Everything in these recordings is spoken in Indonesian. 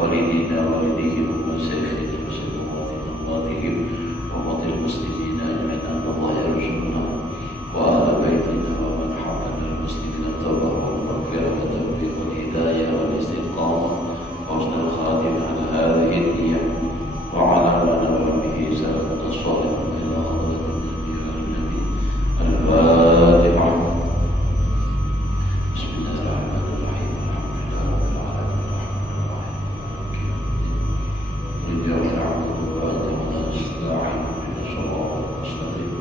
والدينا ووالديهم ومشايخنا وأمواتهم وأموات المسلمين أجمعين الله يرزقنا وآل بيتنا ومن حولنا المسلمين التوبة والمغفرة والتوفيق والهداية والاستقامة وحسن الخاتمة على هذه النية وعلى ما نبغى به سلفنا الصالح إلى حضرة النبي الفاتحة. بسم الله الرحمن الرحيم. الحمد لله رب العالمين إياك نعبد وإياك نستعين اهدنا الصراط المستقيم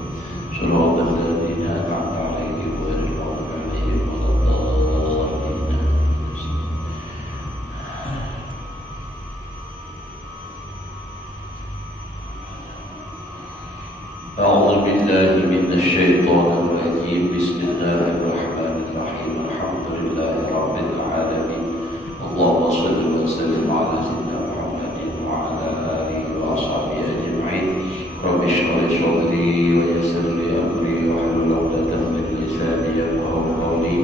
صراط الذين أنعمت عليهم غير المغضوب عليهم ولا الضالين. أعوذ بالله من الشيطان الرجيم. بسم الله الرحمن الرحيم. الحمد لله رب العالمين. اللهم صل وسلم على سيدنا محمد وعلى آله وأصحابه أجمعين. رب اشرح لي صدري ويسر لي أمري واحلل عقدة من لساني يفقهوا قولي.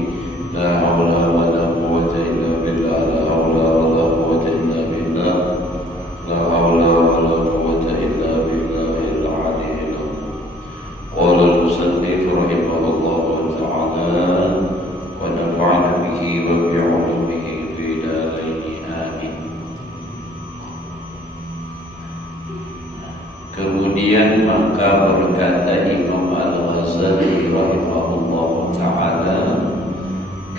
لا حول ولا قوة إلا بالله. لا حول ولا قوة إلا بالله. لا حول ولا قوة إلا بالله العلي العظيم. قال المصنف رحمه الله تعالى ونفعنا به وبعلومه في دارين آمين. Kemudian maka berkata Imam Al-Ghazali rahimahullah ta'ala,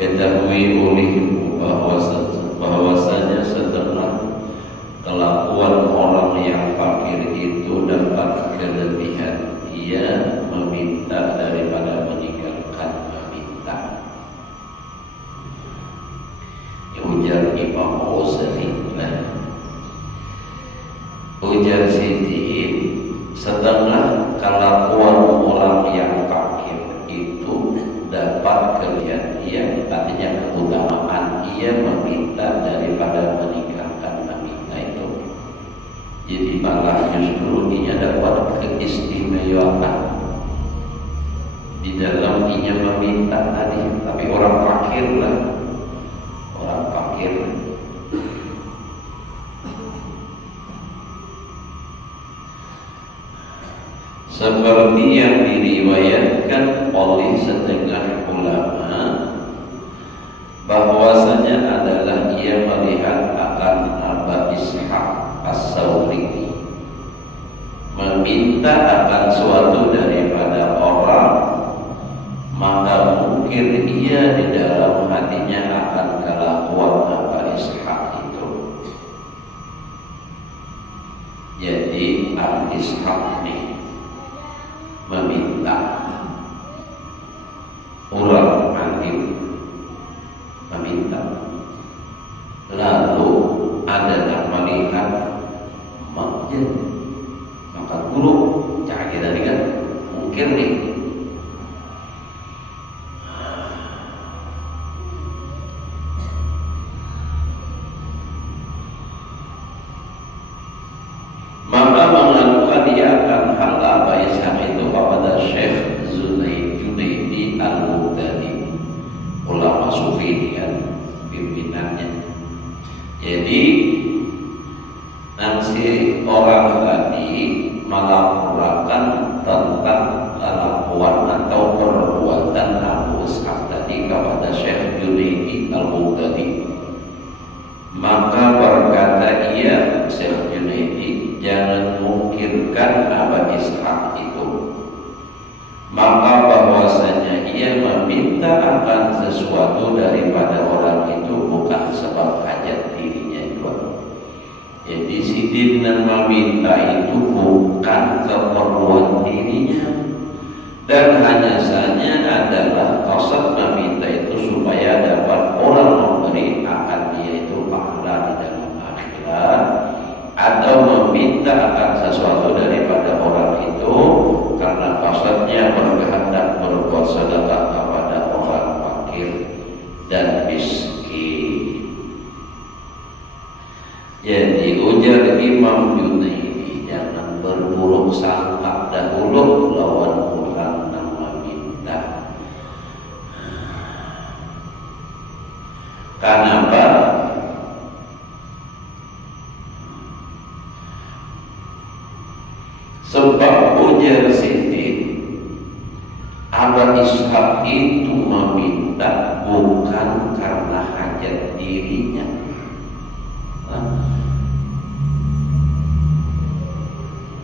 ketahui olehmu bahwasanya setengah kelakuan orang yang fakir itu dapat kelebihan ia meminta daripada meninggalkan meminta. Ujar Imam Ghazali, ujar Sidin, setengah kelakuan orang yang fakir itu dapat kelebihan ia, artinya keutamaan ia meminta daripada meninggalkan meminta itu. Jadi malah justru dia dapat keistimewaan di dalam ia meminta tadi. Tapi orang fakir lah, orang fakir. Seperti yang diriwayatkan oleh setengah ulama bahwasanya adalah ia melihat akan Aba Ishaq As-Sawri meminta akan suatu daripada orang, maka mungkin ia di dalam hatinya akan kelakuan Aba Ishaq itu. Jadi Aba Ishaq nih meminta orang manggil meminta, lalu ada yang melihat makjid, maka guru jangan kita nih kan mungkin nih maka mengadukan dia akan hal Aba Ishaq itu kepada Syekh Junaidi Al-Baghdadi, ulama sufi kan pimpinannya. Jadi nanti orang tadi melaporkan tentang kelakuan atau perbuatan Abu Ishaq tadi kepada Syekh Junaidi Al-Baghdadi. Maka berkata ia, Syekh Junaidi, jangan mungkirkan Aba Ishaq itu. Maka bahwasanya ia meminta akan sesuatu daripada orang itu bukan sebab hajat dirinya juga. Jadi sidin meminta itu bukan keperluan dirinya, dan hanya saja adalah qasad meminta itu supaya dapat orang memberi akan dia itu pahala di dalam akhirat, atau meminta akan sesuatu daripada orang itu karena qasadnya berkehendak berbuat sedekah kepada orang fakir dan miskin. Jadi ujar Imam Junaidi, jangan berburuk sangka dahulu lawan orang yang meminta. Kenapa? bukan karena hajat dirinya.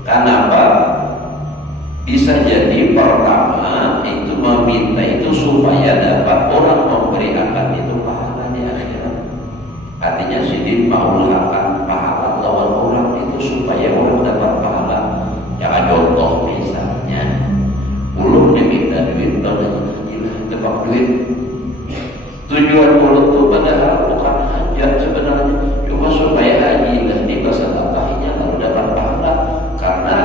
Kenapa? Bisa jadi pertama itu meminta itu supaya dapat orang memberi akan itu pahala di akhirat. Artinya sidin mau akan pahala lawan orang itu supaya orang dapat pahala. Jangan contoh misalnya, ulumnya minta duit, hajilah tebak duit. Tujuan mulut itu padahal bukan hajat sebenarnya, cuma supaya hajilah ini bersedekahnya lalu dapat pahala. Karena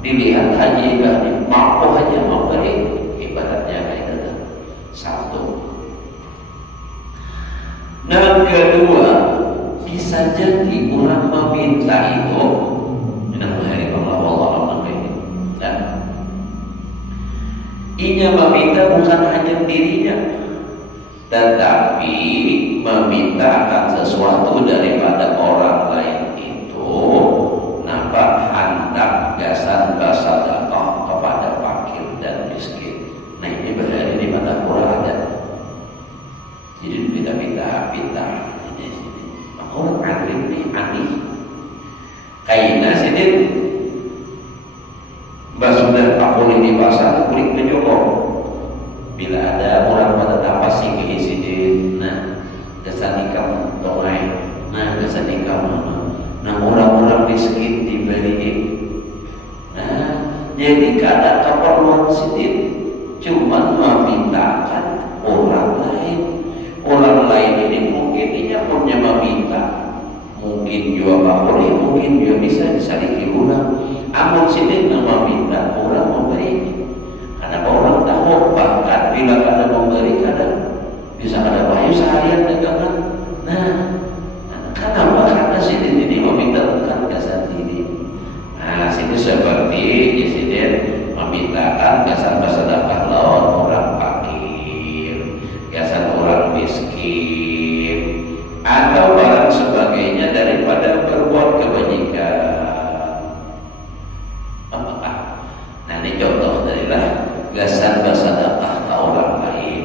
dilihat hajilah ini mampu hanya memberi, ibaratnya itu satu. Nah kedua, bisa jadi orang meminta itu inya meminta bukan hanya dirinya, tetapi meminta akan sesuatu daripada orang lain itu nampak hendak gasan bersedekah kepada fakir dan miskin. Nah ini berada di mana Quran ada. Jadi pinta ini orang alim nih aneh. Kaina sidin sudah pakuli di pasar kulit menjokok. Bila ada orang pada dapat sih sidin, nah dasar nikah dongai, nah dasar nikah nah orang-orang miskin dibeliin. Nah jadi kadang keperluan sidin cuman memintakan orang lain ini mungkin dia punya meminta, mungkin juga boleh, mungkin juga bisa disaliki ulang. Amun sidin meminta orang memberi, karena orang tahu bahkan bila ada memberi kadang bisa ada bahaya seharian dagangan. Nah kenapa? Karena sidin ini meminta bukan gasan diri. Nah sidin seperti sidin memintakan gasan bersedekah lawan orang fakir, gasan orang miskin, atau barang sebagainya daripada berbuat kebajikan. Nah ini contoh darilah gasan bersedekah ke orang lain,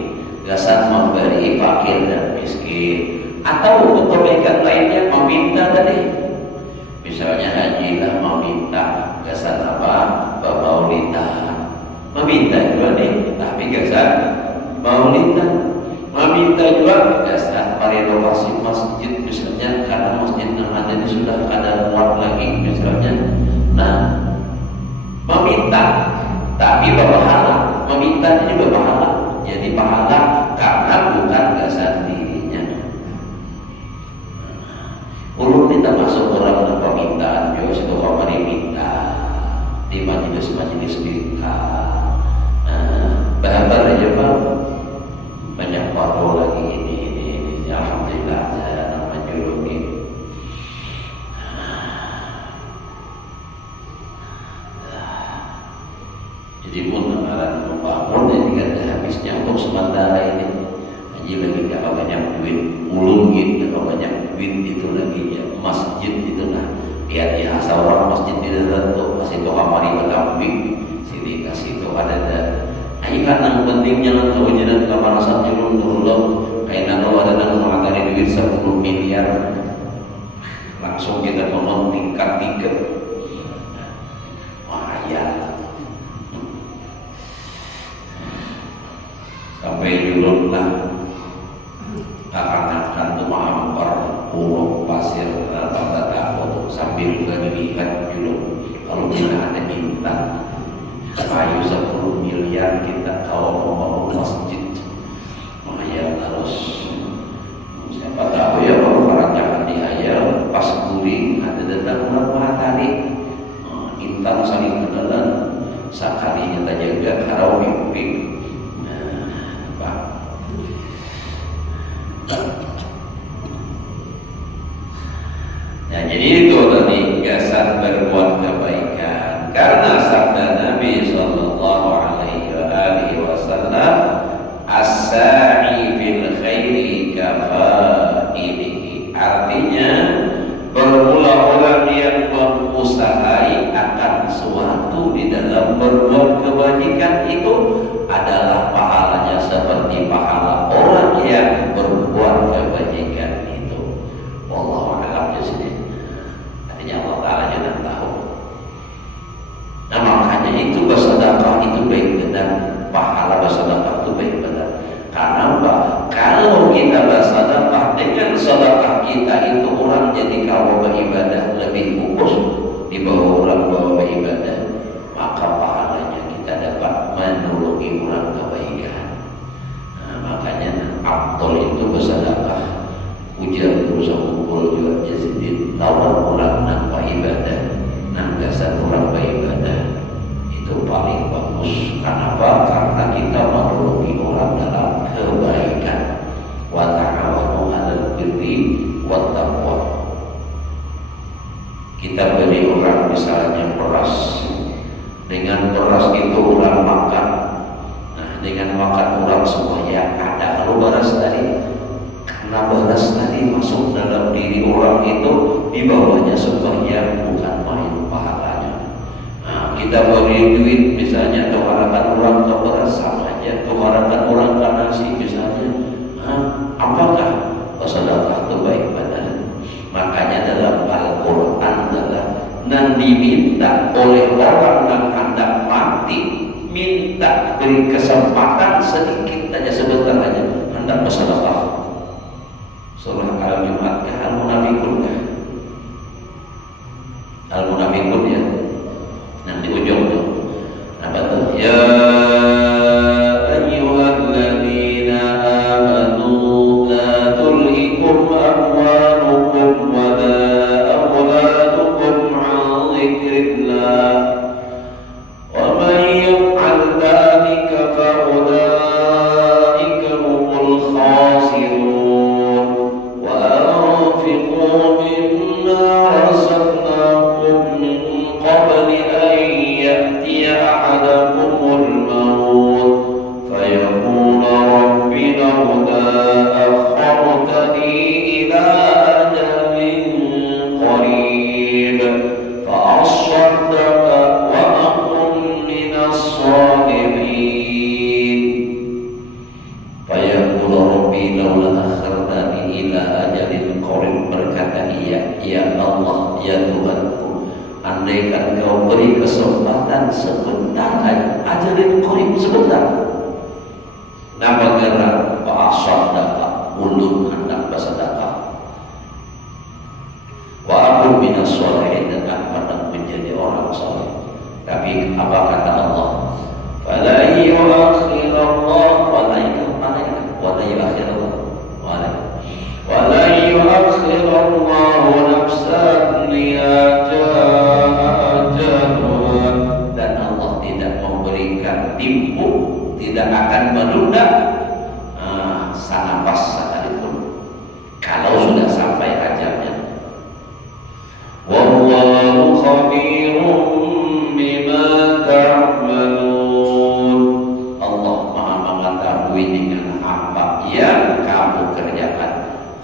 gasan memberi fakir dan miskin, atau untuk kebaikan lainnya meminta tadi. Misalnya hajilah meminta gasan apa? Maulidan. Meminta juga nih, tapi gasan maulidan. Meminta juga gasan merenovasi masjid misalnya, karena masjid yang ada ini sudah ada muat lagi misalnya. Nah meminta tapi berpahala, meminta ini berpahala, jadi pahala karena bukan gasan dirinya. Ulun kita masuk orang dengan permintaan juga situ kamari minta di majelis minta bahabar aja Pak, banyak parpol lagi ini alhamdulillah nama julung ini. Jadi pun akan membangun dan tidak ada habisnya untuk sementara ini. Haji lagi kalau banyak duit, ulun gitu kalau banyak duit itu lagi ya masjid itu nah lihat ya asal orang masjid tidak tentu kasih tuh kamari berkambing sini kasih tuh ada. Ayo kan yang penting jangan kewajiban kepanasan julun dulu kayak kalau ada yang mengatasi duit 10 miliar langsung kita ngomong tingkat tiket. Wah ya sampai julun lah akan tuh mahampar pulau pasir pada takut sambil juga dilihat julun kalau kita ada intan kayu 10 miliar kita kalau mau masjid mahayal harus siapa tahu ya kalau perancangan dihayal pas guring ada datang bulan matahari intan saling kenalan sakalinya tak jaga karau mimpi. Nah jadi itu tadi gasan berbuat kebaikan karena sabda Nabi Sallallahu Alaihi Wasallam as-sa'i fil khairi kafailihi, artinya bermula orang yang mengusahakan akan suatu di dalam berbuat kebajikan itu adalah pahalanya seperti pahala orang Kalau kita bersedekah, dengan sedekah kita itu orang jadi kawa beribadah lebih fokus di bawah orang bawa beribadah, maka pahalanya kita dapat menolongi orang kebaikan. Makanya afdol itu bersedekah. Ujar berusaha kumpul juga jazidin lawan orang nak beribadah, nak gasan orang beribadah itu paling bagus. Kenapa? Karena kita menolongi orang dalam kebaikan. Wa ta'awanu 'alal birri wat taqwa. Kita beri orang misalnya beras, dengan beras itu orang makan. Nah, dengan makan orang supaya ada kalau beras tadi. Karena beras tadi masuk dalam diri orang itu, di bawahnya sebenarnya bukan main pahalanya. Nah, kita beri duit misalnya, tukarakan orang ke beras sama aja, tukarakan orang ke nasi misalnya. Apakah bersedekah itu baik badan? Makanya dalam Al-Quran adalah yang diminta oleh orang yang hendak mati, minta beri kesempatan sedikit saja, sebentar saja hendak bersedekah. Surah Al-Jumat kah? Al-Munafikun kah? Al-Munafikun ya. Nanti ujung tuh. Apa tuh? Ya ayyuhalladzina amanu la tulhikum amwalukum wa la awladukum an dzikrillah wa man yaf'al dzalika fa ulaika humul khasirun. Andaikan kau beri kesempatan sebentar, ajarin qarib sebentar. Napa gerak fa'asad dapat ulun hendak bersedekah. Wa aku minas sholihin, dan hendak menjadi orang saleh. Tapi apa kata Allah? Fala yu'akhirullah wa la yu'akhirullahu nafsan dan Allah tidak memberikan timpu, tidak akan menunda sanapas sekalipun kalau sudah sampai ajalnya. Wallahu khabirum bima ta'malun. Allah Maha mengetahui dengan apa yang kamu kerjakan.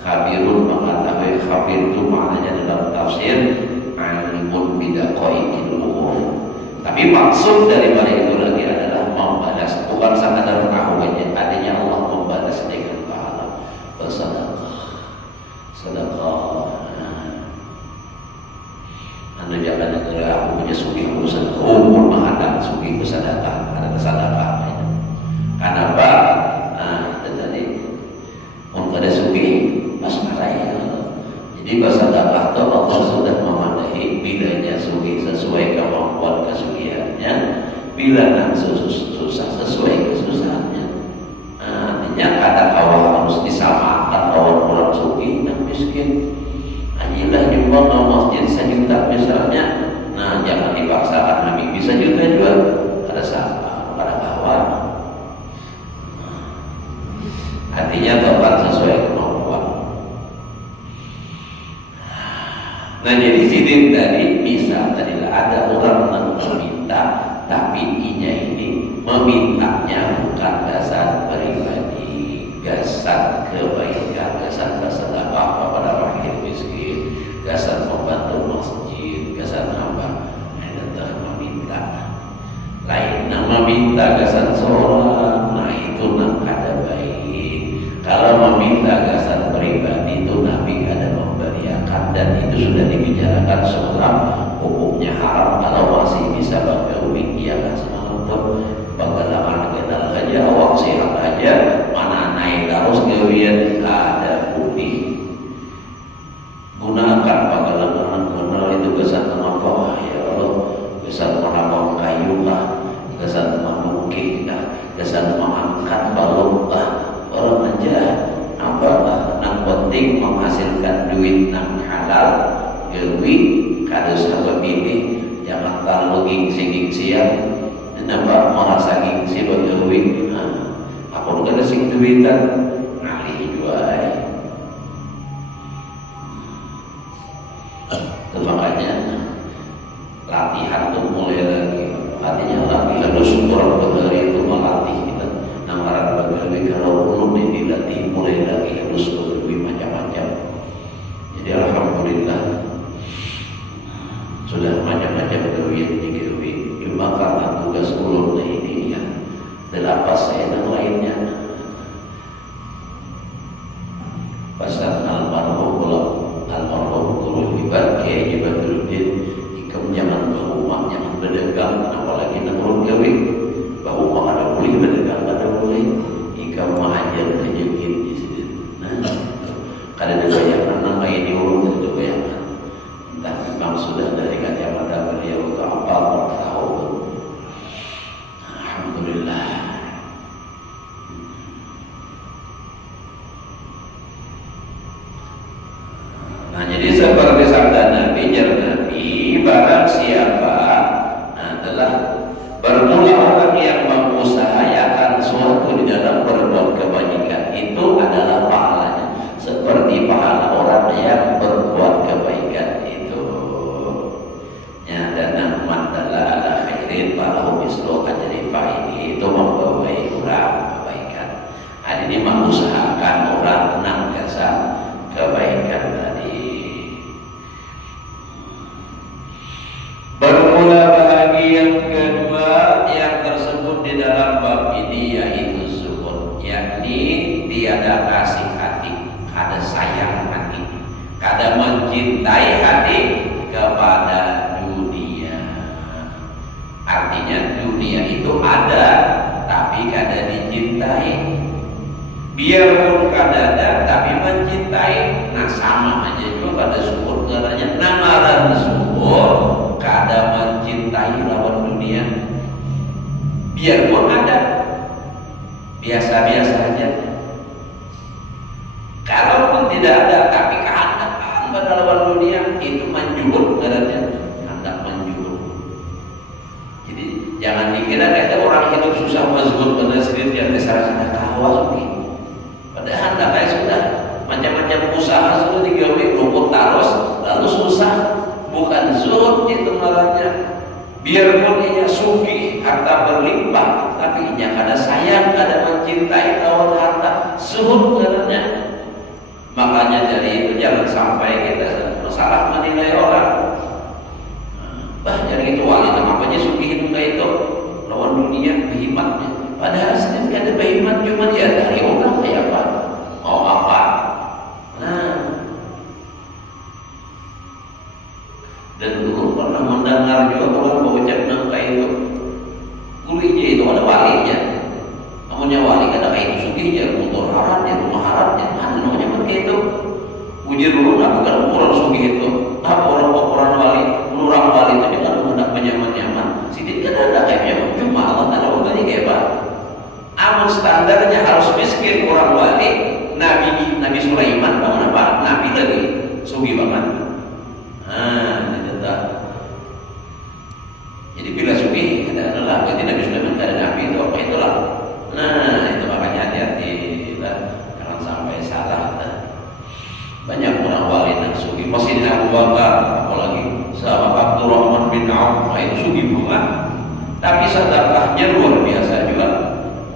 Khabirun mengetahui, khabir itu maknanya dalam tafsir alimun bidaqaiqil umur. Tapi maksud daripada itu lagi adalah membalas, bukan sekadar mengetahuinya. Artinya Allah membalas dengan pahala bersedekah. Sedekah. Anda jangan negara aku punya sugih bersedekah. Umur menghadap sugih bersedekah. Ada bersedekah. Kenapa? Itu tadi. Untuk ada sugih masalahnya. Jadi bersedekah itu Allah sudah memadahi bilanya sugih sesuai kemampuan kesugihannya, bila nak susah sesuai kesusahannya. Artinya kadang awal harus disamakan awal orang sugih dan miskin. Ayolah nyumbang ke masjid 1 juta misalnya. Nah, jangan dipaksakan kami bisa juga juga ada sama pada kawan. Artinya tobat sesuai kemampuan. Nah, jadi sini tadi misal tadilah ada orang yang meminta, tapi inya ini memintanya bukan gasan pribadi, gasan kebaikan, gasan bersedekah kepada fakir miskin, gasan membantu masjid, gasan apa? Ada meminta. Lain nama minta gasan sholat, nah itu nak ada baik. Kalau meminta gasan pribadi itu Nabi ada memberiakan, dan itu sudah dibicarakan semalam. Hukumnya haram kalau masih bisa berumik, ialah semalam tuh bagaimana kenal aja, awak sehat aja, mana naik terus ke gawian ada putih gunakan pagalangan kenal itu kesan apa ya Allah, kesan menabang kayu kah, kesan menukik kah, kesan mengangkat balok kah, orang aja nampaklah nang penting menghasilkan duit nang halal gawi kada sahabat ini jangan terlalu gengsi-gengsian nampak merasa gengsi bagawi apa udah ada sing duitan ngalih jual. Makanya latihan tuh mulai lagi, artinya latihan harus kurang berhari itu melatih kita. Namaran bagawi kalau belum dilatih mulai lagi harus bagawi macam-macam. Jadi alhamdulillah sudah macam-macam gawi yang digawi. Cuma karena tugas ulun ini ya, terlepas saya dan lainnya. Pasal almarhum guru hebat Kiai Badruddin ikam jangan bahwa jangan berdagang apalagi nang gawe bahwa ada boleh berdagang ada boleh ikam mengajar ngajakin di sini. Nah, kada ada bayangan nama ini urut ada bayangan. Entah memang sudah dari kacamata beliau atau apa tahu. Alhamdulillah. Nah, jadi seperti sabda Nabi, jar Nabi, barang siapa telah bermula orang yang mengusahakan suatu di dalam berbuat kebajikan, itu adalah pahalanya seperti pahala orang yang berbuat kebaikan itu. Ya, dan man dalla ala khairin falahu mislu ajri fa'ili, itu membawai orang kebaikan. Ada ini mengusahakan orang nang jasa kebaikan tadi. Bermula bahagian kedua yang tersebut di dalam bab ini yaitu zuhud, yakni tiada kasih hati, kada sayang hati, kada mencintai hati kepada dunia. Artinya dunia itu ada tapi kada dicintai. Biarpun kada ada tapi mencintai, nah sama aja juga pada zuhud katanya. Namaran zuhud kada mencintai lawan dunia, biarpun ada biasa-biasa aja. Kalaupun tidak ada tapi kehendak pada lawan dunia, itu manjuhud katanya, hendak manjuhud. Jadi jangan dikira kata orang hidup susah mazhud pada sendiri yang dasar-dasar tawa suki. Padahal hendak kayak sudah macam-macam usaha sudah digawe rumput taros lalu susah. Bukan zuhud itu ngarannya. Biarpun ia sugih, harta berlimpah, tapi ia kada sayang, kada mencintai lawan harta, zuhud ngarannya. Makanya dari itu jangan sampai kita salah menilai orang. Bah, jadi itu wali namanya sugih itu kayak itu lawan dunia berhimatnya. Padahal sendiri kada berhimat, cuma dia dari orang kayak apa? Mau apa? Nah, dan dulu pernah mendengar juga orang berucap nangka itu gurunya itu ada walinya, namanya wali kan ada itu sugihnya, motor haratnya, rumah haratnya, mana namanya seperti itu. Uji dulu nak bukan orang sugih itu, apa orang wali, orang wali itu juga hendak penyaman-nyaman, sidik kan ada kayaknya cuma Allah ada orang kayak apa? Amun standarnya harus miskin orang wali, Nabi Sulaiman bangun apa? Nabi lagi sugih banget. Jadi bila sugih ada adalah berarti Nabi Sulaiman ada Nabi itu apa itulah. Nah itu makanya hati-hati lah, jangan sampai salah lah. Banyak orang wali yang sugih, masih Abu Bakar apalagi sahabat Abdurrahman bin Auf, itu sugih banget. Tapi sedekahnya luar biasa juga.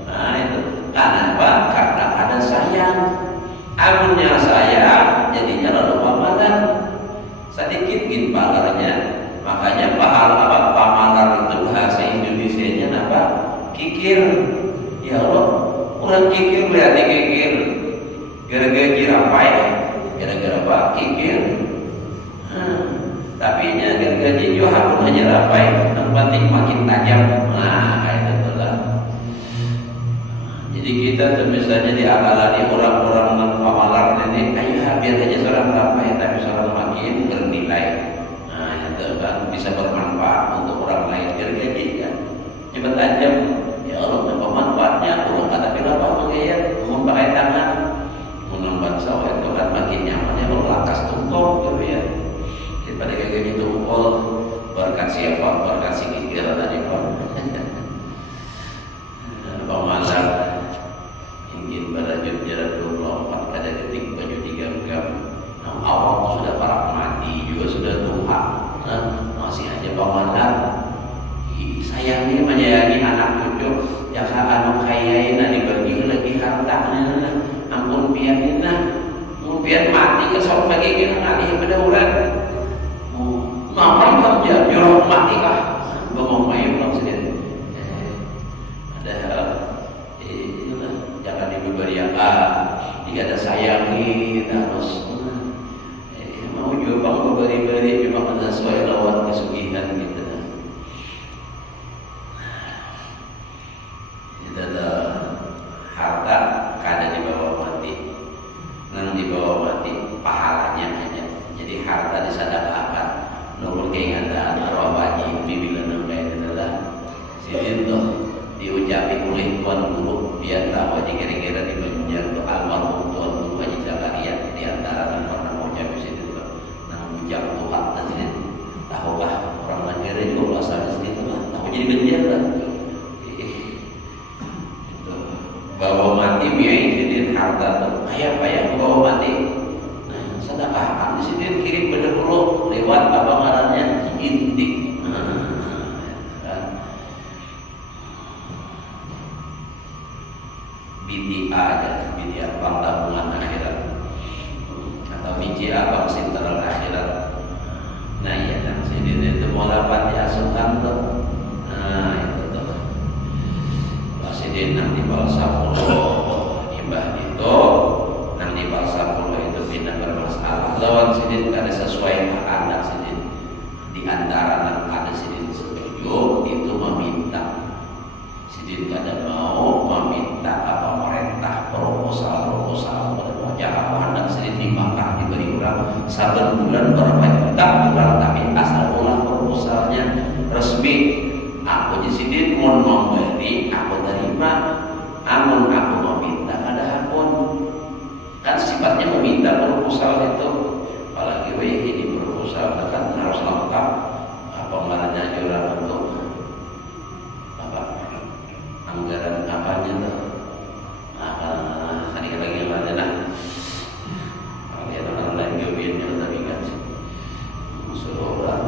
Nah itu karena apa? Karena ada sayang. Amunnya sayang jadinya lalu pamalan. Sedikit gin palarnya, makanya pamalar itu bahasa Indonesianya apa? Kikir. Ya Allah, orang kikir berarti kikir gara-gara jirapai, gara-gara apa? Kikir. Tapi nya gara-gara jiwa hakun hanya rapai, yang penting makin tajam. Nah, kayak itulah. Jadi kita kita tuh misalnya diakalani orang-orang pamalar ini, ayo biar aja seorang apa ya, tapi seorang makin bernilai. Nah itu kan bisa bermanfaat untuk orang lain, jadi kan cepat aja. Ya Allah, apa manfaatnya? Orang kata berapa menggaya, mau pakai tangan, menambah sawah itu kan makin nyaman ya, kalau lakas tungkol gitu ya. Daripada kayak gitu tungkol, berkat siapa? Berkat si kikir tadi Pak. Pamalar ingin berlanjut jarak 24 kada detik baju digenggam. Nah, awal sudah para mati juga sudah tua, masih aja pamalar. Sayangnya menyayangi anak cucu, jasa anu kayain dibagi lagi hartanya, ampun pianin pian mati ke sok lagi kena ngalih pada orang. Ngapain kerja? Nyuruh mati kah? Bengong main belum sedih. Jangan diberiakan, jika ada sayangi harus mau juga beri-beri cuma sesuai lawan kesugihan gitu. Itu ada harta kada dibawa mati, nang dibawa mati pahalanya aja. Jadi harta disedekahkan, nomor keingatan arwah baji bila nang kayak adalah sidin tuh diucapin oleh tuan guru biar tahu aja kira-kira di Banjar tuh almarhum tuan guru Haji Zakaria di antara yang pernah mengucap situ tuh nang ucap Tuhan tadi tahu lah orang Banjar juga asal situ lah tahu jadi Banjar lah itu bawa mati biaya jadi harta tuh ayah payah bawa mati nah sedekahkan di sini kirim bener lewat apa ngarannya inti. BTA aja, BTA bank tabungan akhirat atau BCA bank sentral akhirat. Nah iya dan sini itu mau dapat diasuhkan tuh. Nah itu tuh Presiden nang di Balsapulo imbah itu nang di Balsapulo itu pindah bermasalah lawan sidin kada sesuai hak anak sidin di antara nang ada sidin setuju itu meminta sidin kada mau meminta apa proposal jangan pandang sedikit dibakar diberi orang saben bulan berapa juta orang tapi asal ulah proposalnya resmi aku di sini mau memberi aku terima amun aku meminta ada hakun kan sifatnya meminta proposal itu apalagi ini proposal kan harus lengkap apa ngarannya jualan untuk apa anggaran apanya tuh lagi mana dah ya orang lain jobiannya tapi kan suruh orang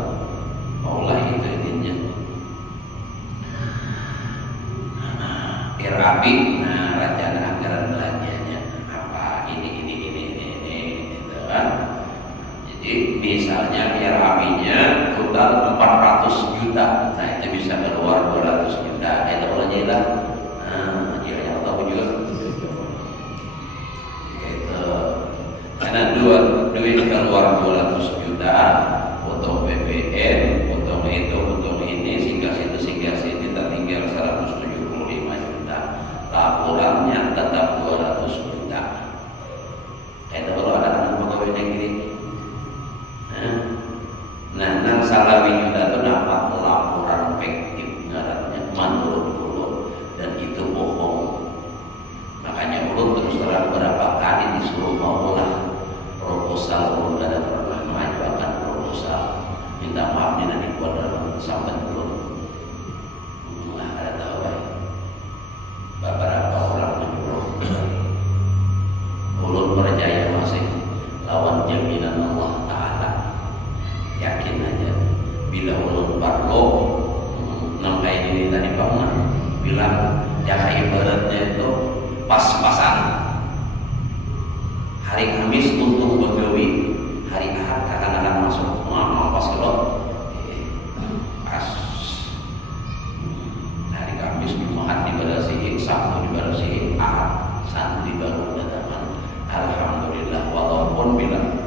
maulah itu intinya rapi nah rencana anggaran belanjanya apa ini itu kan jadi misalnya rapinya total 400 juta nah itu bisa keluar 200 juta itu belanja lah nah tahu juga karena duit keluar 200 juta potong BPN, potong itu, potong ini singgah situ tertinggal 175 juta laporannya tetap 200 juta itu kalau ada anak pegawai negeri nah nang salawi juta itu dapat laporan fiktif ngarannya menurut dan itu bohong makanya ulun terus terang berapa kali disuruh maulah proposal belum ada pernah mengajukan proposal minta maaf nih nanti buat dalam sampai belum ada tahu beberapa orang menyuruh ulun percaya masih lawan jaminan Allah Ta'ala yakin aja bila ulun parlo nampai ini tadi pernah bilang jaka ibaratnya itu pas-pasan hari Kamis untung begawi hari Ahad kadang-kadang masuk pas kelot pas hari Kamis Jumat dibarasihin Sabtu dibarasihin Ahad Sabtu baru datangan alhamdulillah walaupun bilang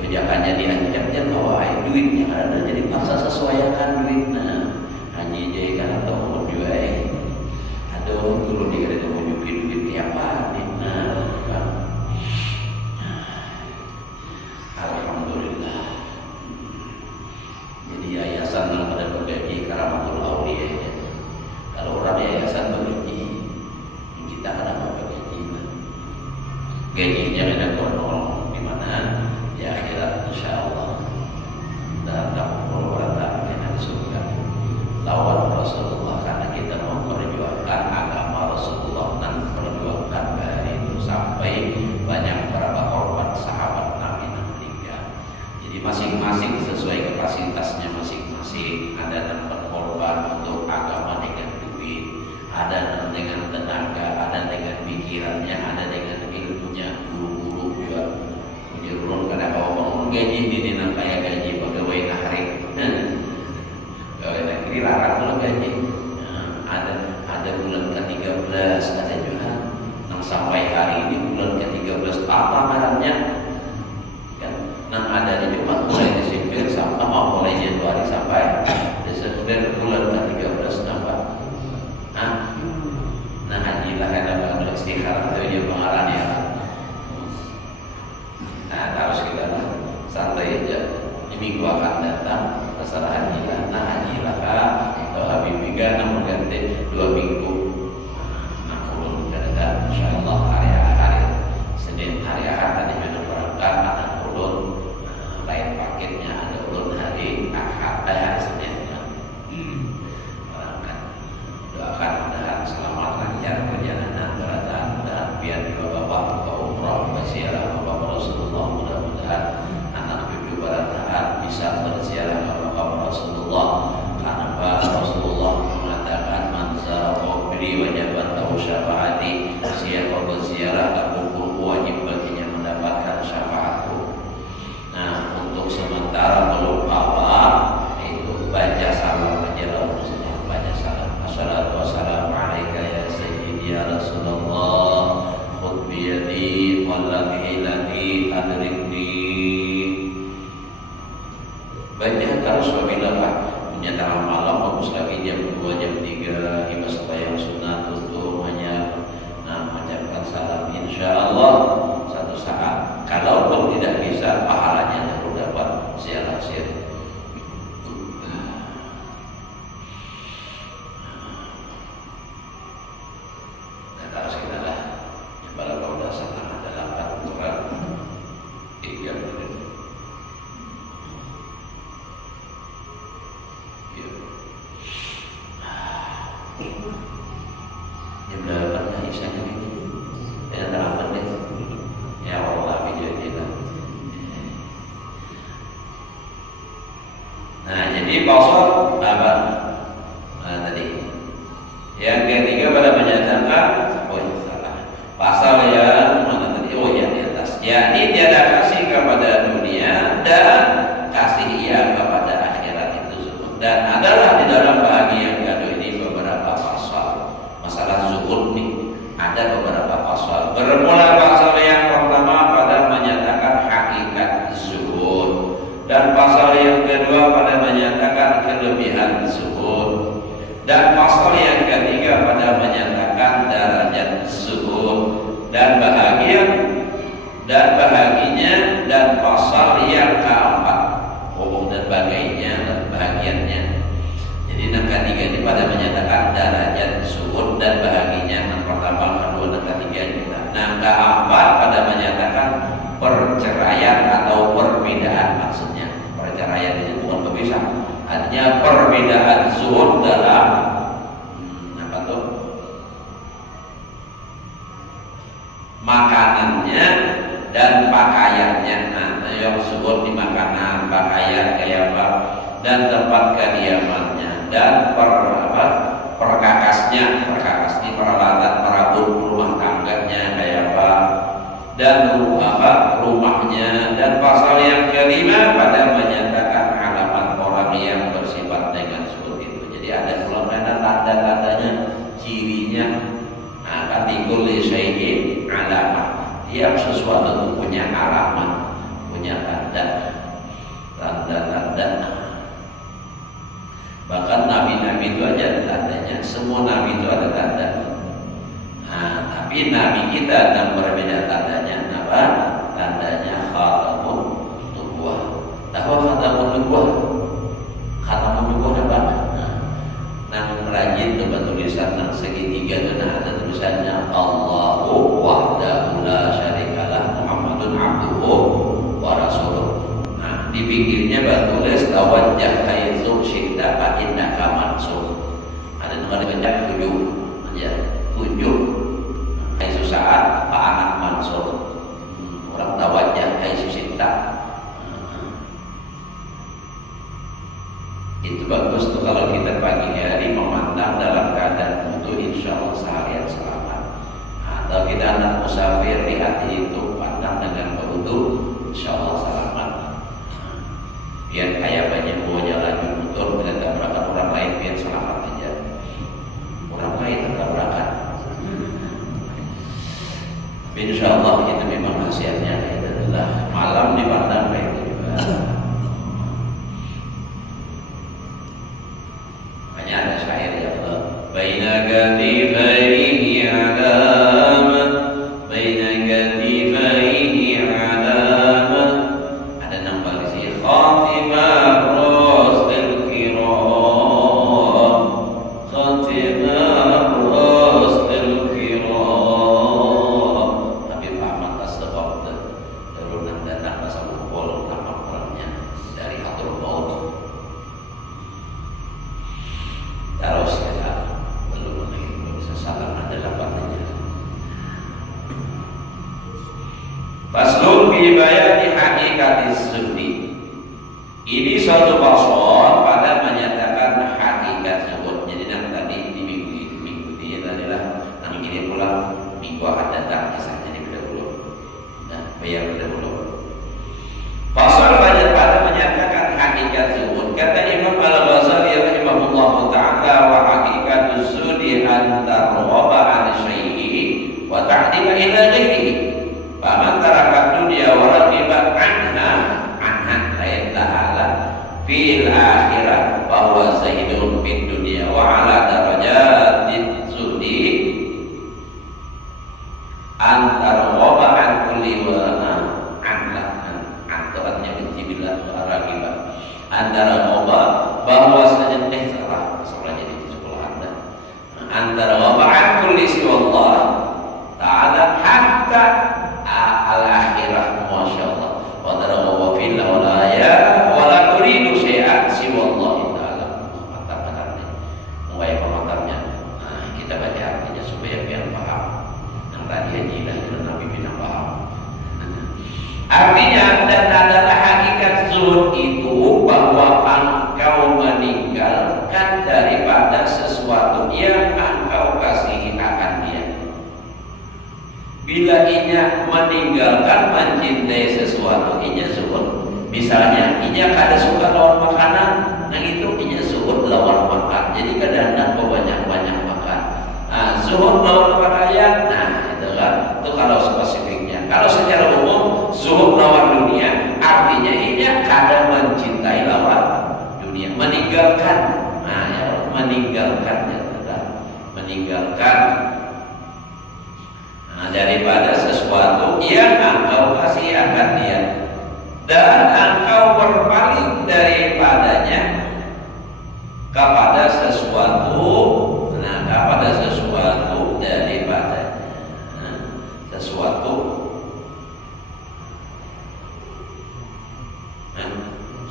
kejakannya diancamnya bahwa duitnya ada jadi paksa sesuaikan duitnya hanya jadi kan atau mau juga aduh dulu dia ada menunjukin tiap hari. Alhamdulillah. Jadi yayasan yang pada bergaji Karamatul Aulia. Kalau orang yayasan bergaji, kita ada apa bergaji? Gajinya ada konon di mana? Di akhirat insyaallah. Dan takut berata di surga. Lawan Rasulullah, karena kita memperjuangkan agama Rasulullah dan memperjuangkan hari itu sampai banyak beberapa korban sahabat Nabi yang meninggal. Jadi masing-masing sesuai kapasitasnya masing-masing. Ada yang berkorban untuk agama dengan duit, ada dengan tenaga, ada dengan pikirannya, ada dengan ilmunya. Guru-guru juga menyuruh pada kaum gaji ini kayak gaji pegawai negeri. Pegawai negeri larang kalau gaji. Ada bulan ke-13, ada juga yang sampai hari ini bulan ke-13 apa malamnya? Kan, yang ada di Jumat mulai Desember sampai mulai Januari sampai Desember bulan ke-13 nampak. Nah hajilah karena istikharah itu dia pengarang ya. Nah harus kita santai aja. Ini minggu akan datang masalah hajilah. Nah hajilah atau Habibika namun ganti 2 minggu. Nah ulun kadang insyaallah hari Senin hari Ahad tadi mana berangkat anak ulun lain paketnya ada ulun hari Ahad hari Senin. Berangkat. Doakan mudah-mudahan selamat lancar perjalanan berada dan biar dua bapak ke umrah berziarah bapak Rasulullah, mudah-mudahan anak cucu berada bisa berziarah bapak Rasulullah. Karena Rasulullah mengatakan man zara qabri wajabat lahu syafaati, siapa berziarah ke kuburku wajib baginya mendapatkan syafaatku. Nah untuk sementara belum apa itu baca salam aja lah, baca salam. Assalatu wassalamu alaika ya sayyidi ya Rasulullah, khudh biyadi wallaki lati adrikni. Baca terus wabillahi punya tengah malam bagus lagi jam 2 jam 3 ibadah sembahyang sunat untuk mengucapkan salam insyaallah satu saat. Kalaupun tidak bisa pahalanya perlu dapat ziarah sir. Nah harus kita lah yang kalau udah senang dalam Al-Quran iya benar. Jam 8 isanya ini ya terlambat deh ya Allah video kita. Nah jadi pasal apa tadi yang ketiga pada menyatakan salah pasal yang mana tadi di atas yakni tiada kasih kepada dunia dan kasih ia kepada akhirat itu semua. Dan adalah di dalam bahagian kado ini beberapa pasal masalah zuhud nih, ada beberapa pasal. Bermula pasal yang pertama pada menyatakan hakikat zuhud, dan pasal yang kedua pada menyatakan kelebihan zuhud, dan pasal yang ketiga pada menyatakan derajat zuhud dan bahaginya, dan pasal yang keempat dan bahagiannya. Jadi yang ketiga ini pada menyatakan derajat zuhud dan bahaginya. Yang pertama, kedua, dan ketiga kita. Nah keempat pada menyatakan perceraian atau perbedaan, maksudnya perceraian itu bukan berpisah, artinya perbedaan zuhud dalam apa tuh makanannya dan pakaiannya. Nah yang zuhud di makanan, pakaian kayak apa, dan tempat kediamannya, dan perkakasnya, ini peralatan perabot rumah tangganya kayak apa, dan rumahnya. Dan pasal yang kelima pada menyatakan alamat orang yang bersifat dengan seperti itu. Jadi ada ulama tanda-tandanya, cirinya. Nah, katikul syai'in alamat, tiap sesuatu itu punya alamat, punya tanda-tanda. Bahkan nabi-nabi itu aja ada tandanya, semua nabi itu ada tanda. Nah, tapi Tapi nabi kita yang berbeda tandanya apa? Tandanya khatamun nubuwah. Tahu khatamun nubuwah? Khatamun nubuwah apa? Nang rajin coba tulisan nang segitiga dan ada tulisannya Allahu wahdahu la syarikalah Muhammadun abduhu wa rasuluh. Nah, di pinggirnya tulis tawajjah haitsu syi'ta fa innaka mansur. Ada nomor dibaca 7 ya, 7 haitsu saat fa anak mansur. Orang tawajjah haitsu syi'ta. Itu bagus tuh kalau kita pagi hari memandang dalam keadaan wudu, insya Allah seharian selamat. Atau kita anak musafir di hati itu pandang dengan berwudu, insya Allah selamat. Biar kayak banyak bawa jalan motor, bila tabrakan orang lain biar selamat aja. Orang lain tabrakan. Tapi insya Allah itu memang khasiatnya itu adalah malam dipandang kayak itu juga. Ada syair ya Allah, baina katifaihi alama, baina katifaihi alama. Ada nambah di sini khatimah rasul kiram, khatimah rasul kiram. Habib Ahmad As-Sabab turun datang pasal kumpul nama orangnya dari Hadrah Maut. Terus ya, belum bisa salah ada lapangannya. Faslun bi bayani hakikatis zuhdi. Ini suatu fasal pada menyatakan hakikat zuhud. Jadi yang tadi di minggu ini adalah yang ini pula minggu akan datang kisahnya di dahulu. Nah, biar dahulu. Fasal pada menyatakan hakikat zuhud. Kata Imam Al-Ghazali rahimahullah ta'ala, wa hakikatuz zuhdi an targhaba an syai'i wa ta'dila ila ghairihi. Faman taraka dunya wa raqiba anha lain ta'ala fil akhirah wa huwa zahidun fid dunya wa ala darajatin zuhdi an targhaba an kulli wa antara obat bahwa saja salah jadi di sekolah Anda antara obat kulli Allah ta'ala hatta al akhirah masyaallah wa tara wa fil awlaya wa la turidu syai'an siwa Allah ta'ala. Mantap mulai pengantarnya. Nah, kita baca artinya supaya biar paham. Yang tadi haji lah Nabi bina paham. Artinya dan adalah hakikat zuhud itu bahwa engkau meninggalkan daripada sesuatu yang engkau kasihi akan dia. Bila inya meninggalkan mencintai sesuatu, inya zuhud. Misalnya inya kada suka lawan makanan, nah itu inya zuhud lawan makan. Jadi kadang-kadang banyak makan. Nah, zuhud lawan pakaian, nah itu kan. Itu kalau spesifiknya. Kalau secara umum zuhud lawan dunia artinya inya kadang mencintai lawan dunia, meninggalkan. Nah, ya, meninggalkannya meninggalkan daripada sesuatu yang engkau kasih akan dia dan engkau berpaling daripadanya kepada sesuatu kepada sesuatu daripadanya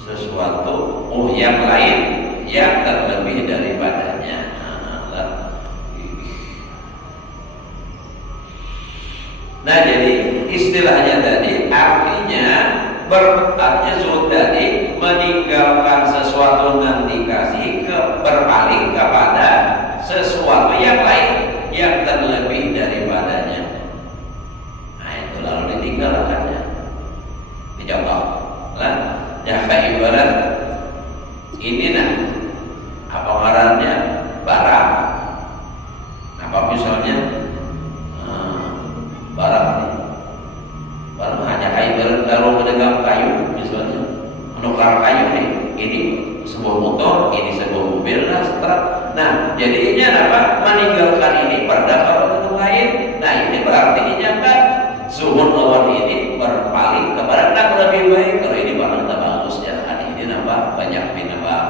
sesuatu yang lain yang terlebih daripadanya. Nah, jadi istilahnya tadi artinya zuhud tadi meninggalkan sesuatu yang dikasih berpaling kepada sesuatu yang lain yang terlebih daripadanya. Nah, itu lalu ditinggalkannya. Dicontoh lah, ya kayak ibarat ini apa ngarannya barang. Apa misalnya barang hanya kayu baru pedagang kayu misalnya menukar kayu nih, ini sebuah motor, ini sebuah mobil, nah jadi ini apa meninggalkan ini berdapat dengan lain. Nah ini berarti kan zuhud lawan ini berpaling kepada yang lebih baik. Kalau ini barang tak bagus ya, ini nambah banyak nambah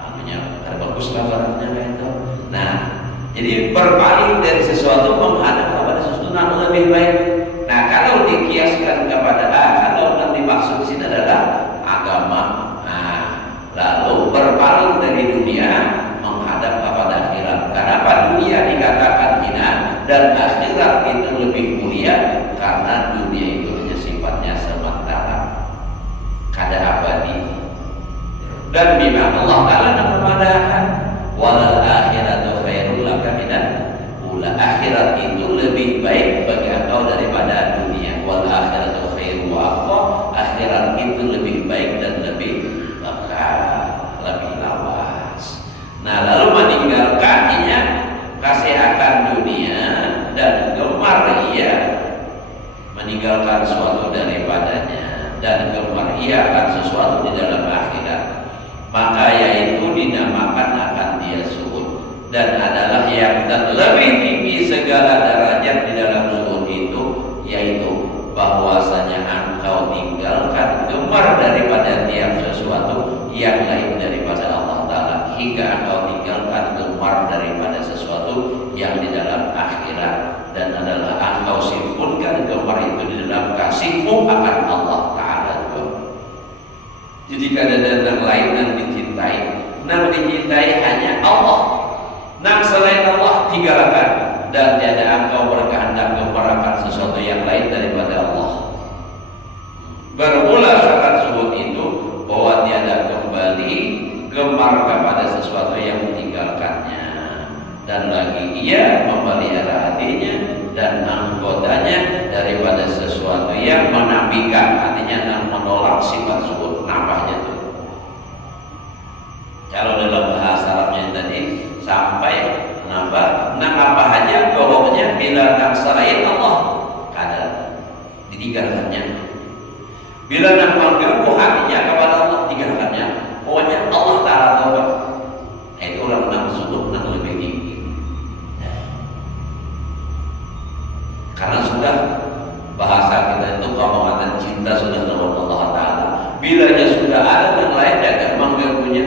anunya ada bagus kabarnya itu. Nah jadi berpaling dari sesuatu menghadap kepada sesuatu yang lebih baik. Nah kalau dikiaskan kepada kalau yang dimaksud di sini adalah agama. Nah lalu berpaling dari dunia menghadap kepada akhirat. Kenapa dunia dikatakan hina dan akhirat itu lebih mulia? Karena dunia itu hanya sifatnya sementara, kada abadi. Dan memang Allah Ta'ala mengatakan walal akhiratu khairul laka minal ula. Akhirat itu lebih baik bagi engkau daripada dunia. Wal akhiratu khairu wa aqwa. Akhirat itu lebih baik dan lebih kekal, lebih lawas. Nah lalu meninggalkannya kesehatan dunia dan gemar ia meninggalkan sesuatu daripadanya dan gemar ia akan sesuatu di dalam akhirat, maka yaitu dinamakan akan dia zuhud dan adalah yang lebih tinggi segala derajat di dalam zuhud itu, yaitu bahwasanya engkau tinggalkan gemar daripada tiap sesuatu yang lain daripada Allah Ta'ala, hingga engkau tinggalkan gemar daripada sesuatu yang di dalam akhirat, dan adalah engkau simpunkan gemar itu di dalam kasihmu akan Allah Ta'ala juga. Jadi kada ada yang lain yang dicintai, yang dicintai hanya Allah. Yang selain Allah tinggalkan, dan tiada engkau berkehendak gemarakan sesuatu yang lain daripada Allah. Bermula syarat zuhud itu bahwa tiada kembali gemar kepada sesuatu yang ditinggalkannya, dan lagi ia memelihara hatinya dan anggotanya daripada sesuatu yang menafikan, artinya yang menolak sifat zuhud. Nampaknya tuh kalau dalam bahasa Arabnya tadi sampai nambah apa aja pokoknya bila tak selain Allah kada ditinggalkannya. Bila nak mengganggu hatinya kepada Allah tinggalkannya. Pokoknya Allah Ta'ala tahu. Itu orang yang zuhud yang lebih tinggi. Karena sudah bahasa kita itu kemauan cinta sudah lawan Allah Ta'ala. Bilanya sudah ada yang lain jangan mengganggunya.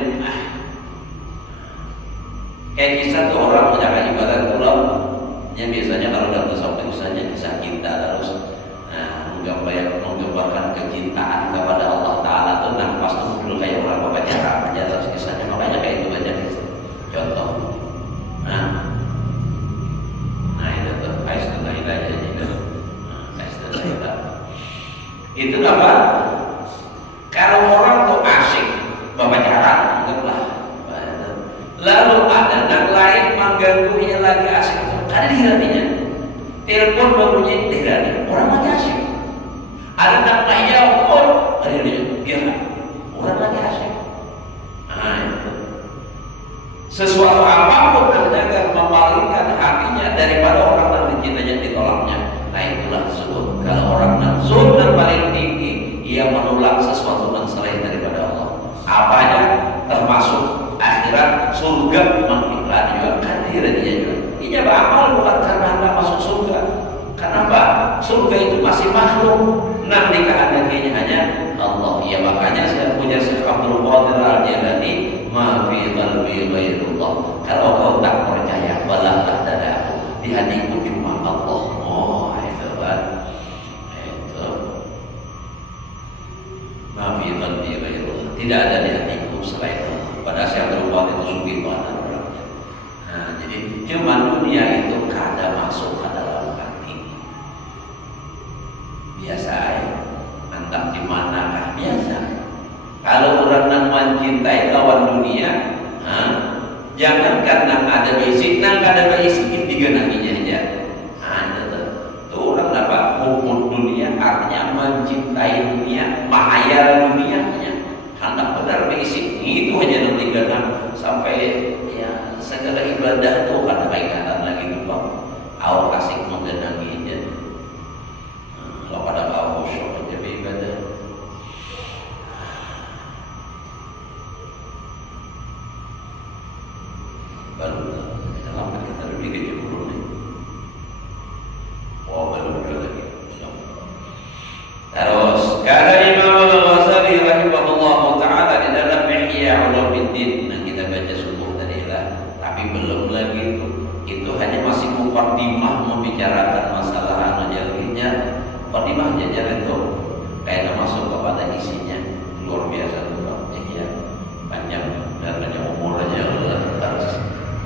Kayak kisah tuh orang menjaga ibadah pulau. Ya biasanya kalau dalam tasawuf misalnya kisah cinta terus menggambarkan kecintaan kepada Allah Ta'ala tuh nampak dulu kayak orang berbicara aja terus kisahnya, makanya kayak itu banyak contoh. Nah itu tuh aisyah ilahnya juga. Itu apa? Kalau orang tuh asik berbicara, anggaplah. Lalu ada yang lain mengganggunya lagi asik, ada dihiraninya. Telepon berbunyi dihirani, orang lagi asik. Ada yang lainnya pun, ada dia biar orang lagi asik. Nah itu. Sesuatu apapun yang akan memalingkan hatinya daripada orang yang dicintanya ditolaknya. Nah itulah zuhud. Kalau orang yang zuhud yang paling tinggi, ia menolak sesuatu yang selain daripada Allah. Apanya? Termasuk akhirat, surga, mengiklan juga kan dirinya juga. Ini beramal bukan karena anda masuk surga. Kenapa? Surga itu masih makhluk. Nah dikehendakinya hanya Allah. Ya makanya saya punya Syekh Abdul Qadir Al-Jilani, ma fi qalbi ghairullah. Kalau kau tak percaya, balahlah dadaku. Di hatiku cuma Allah. Oh itu kan. Itu. Ma fi qalbi ghairullah. Tidak ada di hatiku selain Allah. Padahal Syekh Abdul Qadir itu sungguh banget. Nah jadi cuma dunia itu kada masuk ke dalam hati. Biasa ya, entah di manakah biasa. Kalau orang yang mencintai lawan dunia, jangan karena ada basic, ada basic digenanginya aja. Itu orang dapat hukum dunia, artinya mencintai dunia, menghayal dunianya. Hendak benar basic itu hanya yang digenang sampai ya segala ibadah itu kada kaitan lagi tuh bang. Awak kasih menggenanginya. Kalau pada kau khusyuk jadi ibadah, baru dalam kita lebih kecil nih. muqaddimah membicarakan masalah anu jalurnya, muqaddimah jajar itu kayak masuk kepada isinya luar biasa tuh ya, panjang dan banyak umurnya harus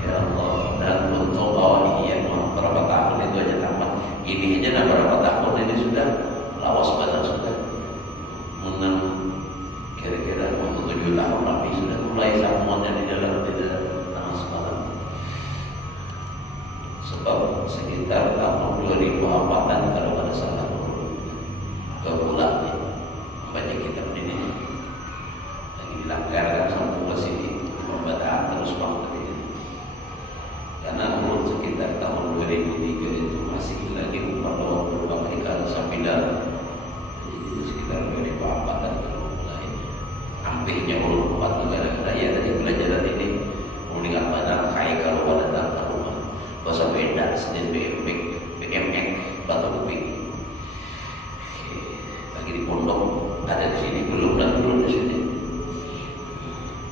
ya Allah. Dan untuk bahwa ini ya berapa tahun itu aja tamat, ini aja berapa tahun ini sudah lawas badan sudah menang kira-kira untuk 7 tahun lebih sudah mulai samuannya di dalam namas malam. Sebab sekitar tahun 2004-an kalau pada salah ke bulan banyak kitab ini lagi dilanggarkan sampai ke sini pembataan terus waktu ini. Karena menurut sekitar tahun 2003 itu masih lagi pada berbagai kali sambilan, jadi sekitar 2004-an kalau mulai hampirnya ulun buat negara-negara ya dari pelajaran ini mengingat banyak kayak kalau pada datang ke rumah bahasa beda Senin BMX Batu Kuping lagi di pondok ada di sini belum di sini.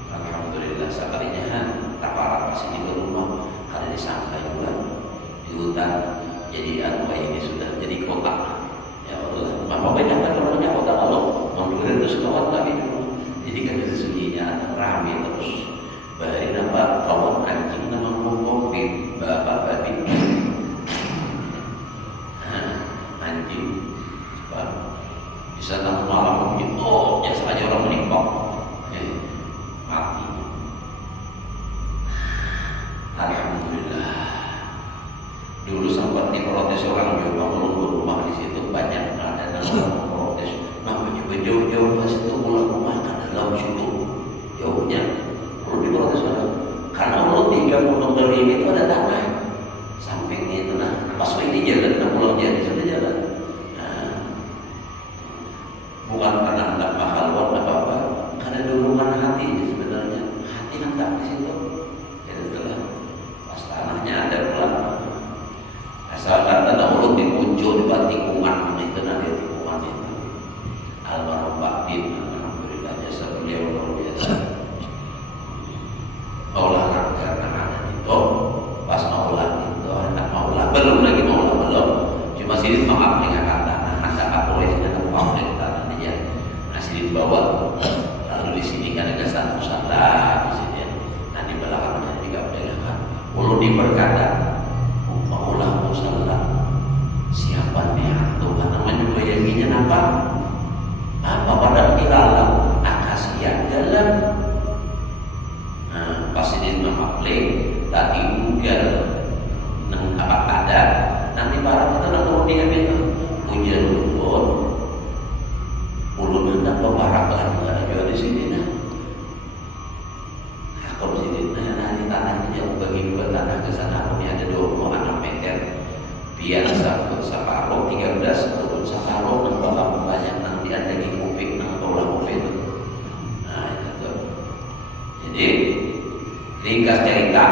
Alhamdulillah sekalinya tak parah pas ini ke rumah ada di Sangkai juga di hutan, jadi anu ini sudah jadi kota ya Allah. Mama banyak kan orangnya kota kalau menurut itu sekawan kami jadi kan sunyinya rame terus bari nampak kawan anjing nama kopi bapak babi anjing Pak bisa tahu malam begitu oh biasa aja orang meninggal mati. Alhamdulillah dulu sempat diprotes orang juga menunggu rumah di situ banyak ada orang memprotes namanya jauh-jauh ke situ pulang rumah kan dalam situ jauhnya perlu diprotes orang karena Allah 3 dari ini itu ada tanah samping itu nah pas ini jalan nah pulang jadi sudah jalan nah, bukan karena hendak mahal buat apa-apa karena dorongan hati sebenarnya hati hendak di situ ya itulah pas tanahnya ada pelan asalkan tanah ulun dikunjung di tikungan itu nanti tikungan itu almarhum Pak Din alhamdulillah jasa beliau luar biasa olahraga ada itu pas maulah itu anak maulah belum lagi maulah belum cuma sini mengaplikan tanah ada kapolres dan kapolres tanah aja nah sini dibawa lalu di sini kan ada satu musala di sini nah di belakangnya juga pedagang ulun diberkata maulah musala siapa nih tuh kan namanya bayanginya apa pada ilalang akasia dalam pas ini mengaplik tadi Google nang apa ada nanti barang itu nang turun dia itu hujan ulun hendak pebarak lah ada juga di sini nah aku di sini nah di tanahnya jauh bagi 2 tanah ke sana ini ada 26 meter biasa separuh 13 turun separuh dan bakal banyak nanti ada di kuping nang tolak kuping itu nah itu jadi ringkas cerita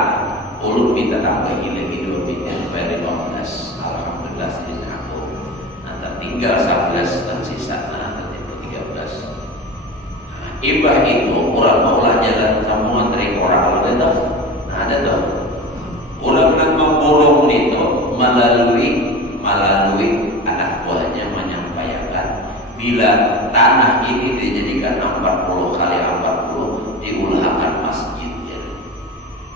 ulun minta tambahin lagi 2 meter supaya 15 alhamdulillah sini aku nah tertinggal 11 dan sisa nah itu 13 nah, ibah itu orang maulah jalan sambungan dari orang ada tuh nah ada tuh orang yang memborong itu melalui anak buahnya menyampaikan bila tanah ini dijadikan 40 kali 40 diulahkan masjid ya.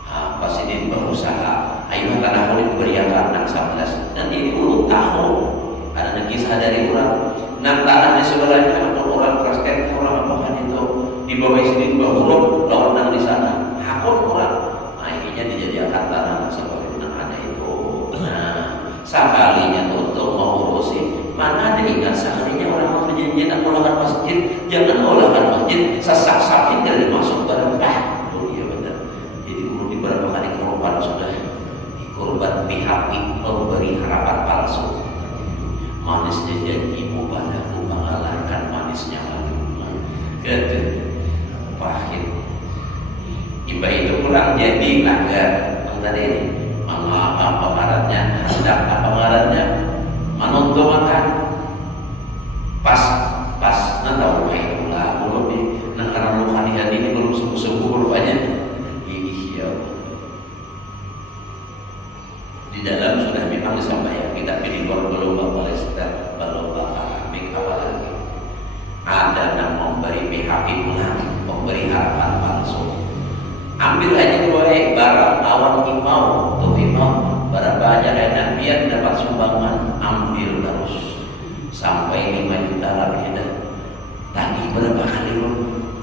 Nah, pas ini berusaha ayo tanah ini diberiakan anak 11 dan ini ulun tahu ada kisah dari orang nang tanah di sebelahnya untuk orang Kristen orang apa itu di bawah sini bahurung lawan nang di sana hakun orang akhirnya dijadikan tanah sebagai nang ada itu nah sekalinya untuk mengurusi mana ada ingat sekalinya orang mau berjanji nak mulakan masjid jangan mulakan masjid sesak-sakin dari masuk barang oh iya benar jadi ulun di beberapa kali korban sudah korban pihak memberi harapan palsu manisnya janjimu padaku mengalahkan manisnya madu gitu pahit iba itu kurang jadi agar tadi ini apa ngarannya hendak apa ngarannya menonton makan pas nantau main ulah belum di karena rohanian ini belum sembuh rupanya ini ya di dalam sudah bisa bayar. Kita pilih berlomba Palestina, berlomba keramik, apalagi ada yang memberi PHP pulang, memberi harapan palsu. Ambil aja dua barang awal imau, tuh imau barang banyak dan biar dapat sumbangan, ambil terus sampai 5 juta lebih dah. Tadi berapa kali lo?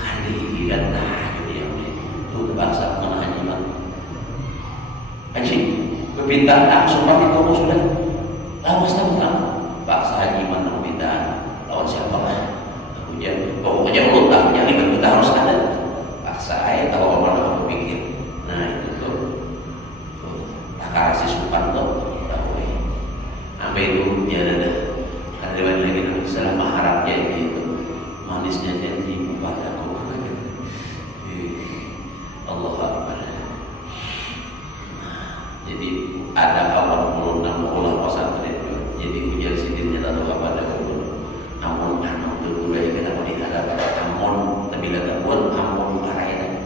Kali dan nah jadi yang itu terpaksa mana haji mat. Haji, permintaan langsung mati kamu sudah. Lawas tahu tak? Paksa haji mana permintaan? Lawan siapa lah? Kemudian pokoknya Allah tak punya 5 juta harus ada. Paksa saya tahu apa yang aku pikir. Nah itu tuh, tak kasih sumpah tuh, tak boleh. Sampai itu dia ada. Ada lagi nanti salah maharap janji itu, manisnya janji kepadaku. Allah Akbar. Jadi ada kawan mulut nama ulah pesantren. Jadi ujar sidinnya tahu apa ada guru. Amun anak guru yang kita mau dihadap. Amun bila terbuat amun paraya.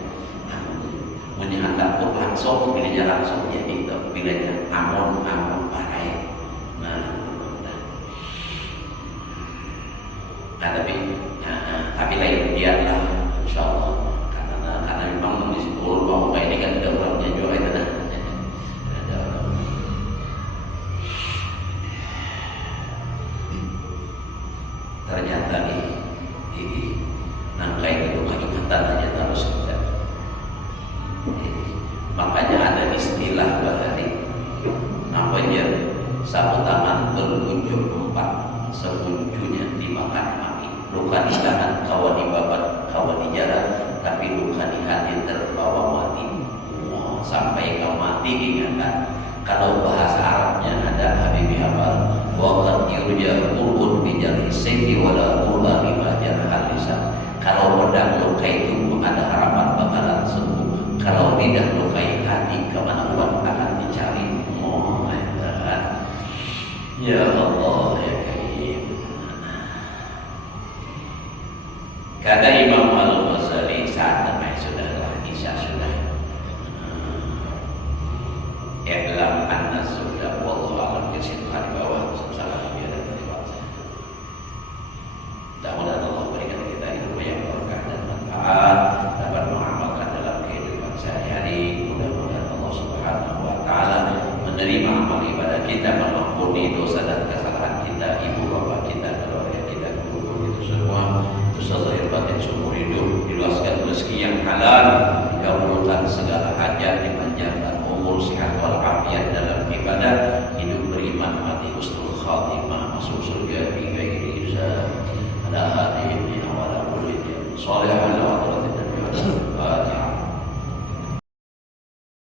Punya anak pun langsung bilanya langsung jadi itu bilanya amun paraya. Nah tapi lain biarlah insyaallah karena memang di situ bahwa ini kan ada orangnya juga itu dah. Ternyata ini nangka itu keingatan aja terus kita. Makanya ada istilah bahari namanya sapu tangan berujung 4, sebuncunya dimakan mami. Luka di tangan kawan di babat, kawan di jalan, tapi luka di hati terbawa mati. Sampai kau mati diingatkan. Kalau bahasa Arabnya ada Habibi hafal, waqad yurja qulun bi jarhi sayfi wala qula bima jarha lisan. Kalau pedang luka itu ada harapan bakalan sembuh. Kalau lidah lukai hati, kemana-mana akan dicari. Ya Allah ya Karim. Kata Imam Al-Ghazali, saat